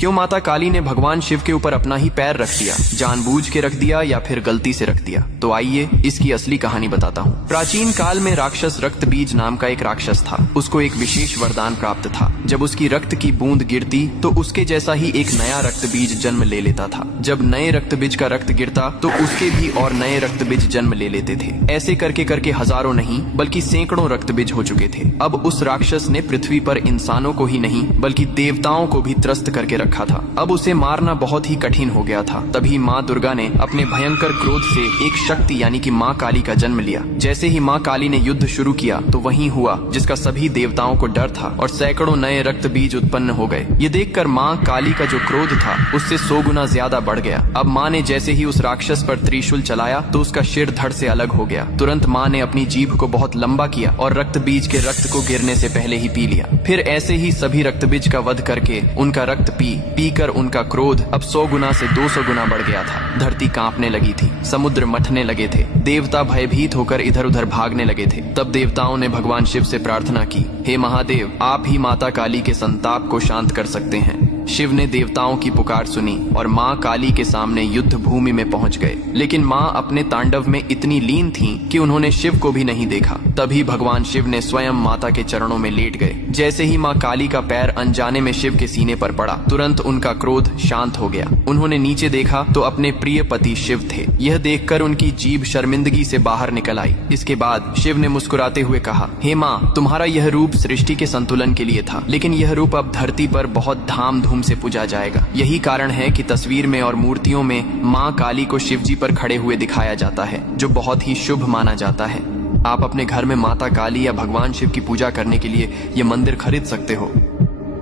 क्यों माता काली ने भगवान शिव के ऊपर अपना ही पैर रख दिया? जानबूझ के रख दिया या फिर गलती से रख दिया? तो आइए इसकी असली कहानी बताता हूँ। प्राचीन काल में राक्षस रक्त बीज नाम का एक राक्षस था। उसको एक विशेष वरदान प्राप्त था। जब उसकी रक्त की बूंद गिरती तो उसके जैसा ही एक नया रक्त बीज जन्म ले लेता था। जब नए रक्त बीज का रक्त गिरता तो उसके भी और नए रक्त बीज जन्म ले लेते थे। ऐसे करके करके हजारों नहीं बल्कि सैकड़ों रक्त बीज हो चुके थे। अब उस राक्षस ने पृथ्वी पर इंसानों को ही नहीं बल्कि देवताओं को भी त्रस्त करके रखा था। अब उसे मारना बहुत ही कठिन हो गया था। तभी माँ दुर्गा ने अपने भयंकर क्रोध से एक शक्ति यानी कि माँ काली का जन्म लिया। जैसे ही माँ काली ने युद्ध शुरू किया तो वही हुआ जिसका सभी देवताओं को डर था और सैकड़ों नए रक्त बीज उत्पन्न हो गए। ये देखकर माँ काली का जो क्रोध था उससे 100 गुना ज्यादा बढ़ गया। अब माँ ने जैसे ही उस राक्षस पर त्रिशूल चलाया तो उसका सिर धड़ से अलग हो गया। तुरंत माँ ने अपनी जीभ को बहुत लंबा किया और रक्त बीज के रक्त को गिरने से पहले ही पी लिया। फिर ऐसे ही सभी रक्त बीज का वध करके उनका रक्त पी कर उनका क्रोध अब 100 गुना से 200 गुना बढ़ गया था। धरती कांपने लगी थी, समुद्र मथने लगे थे, देवता भयभीत होकर इधर उधर भागने लगे थे। तब देवताओं ने भगवान शिव से प्रार्थना की, हे महादेव, आप ही माता काली के संताप को शांत कर सकते हैं। शिव ने देवताओं की पुकार सुनी और माँ काली के सामने युद्ध भूमि में पहुंच गए। लेकिन माँ अपने तांडव में इतनी लीन थीं कि उन्होंने शिव को भी नहीं देखा। तभी भगवान शिव ने स्वयं माता के चरणों में लेट गए। जैसे ही माँ काली का पैर अनजाने में शिव के सीने पर पड़ा, तुरंत उनका क्रोध शांत हो गया। उन्होंने नीचे देखा तो अपने प्रिय पति शिव थे। यह देखकर उनकी जीभ शर्मिंदगी से बाहर निकल आई। इसके बाद शिव ने मुस्कुराते हुए कहा, हे माँ, तुम्हारा यह रूप सृष्टि के संतुलन के लिए था, लेकिन यह रूप अब धरती पर बहुत धाम धूम से पूजा जाएगा। यही कारण है कि तस्वीर में और मूर्तियों में माँ काली को शिव जी पर खड़े हुए दिखाया जाता है, जो बहुत ही शुभ माना जाता है। आप अपने घर में माता काली या भगवान शिव की पूजा करने के लिए ये मंदिर खरीद सकते हो,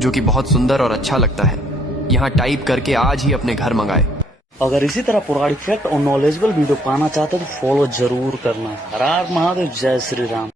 जो कि बहुत सुंदर और अच्छा लगता है। यहाँ टाइप करके आज ही अपने घर मंगाए। अगर इसी तरह पुरानी फैक्ट और नॉलेजेबल वीडियो पाना चाहते हो तो फॉलो जरूर करना। हर हर महादेव, जय श्री राम।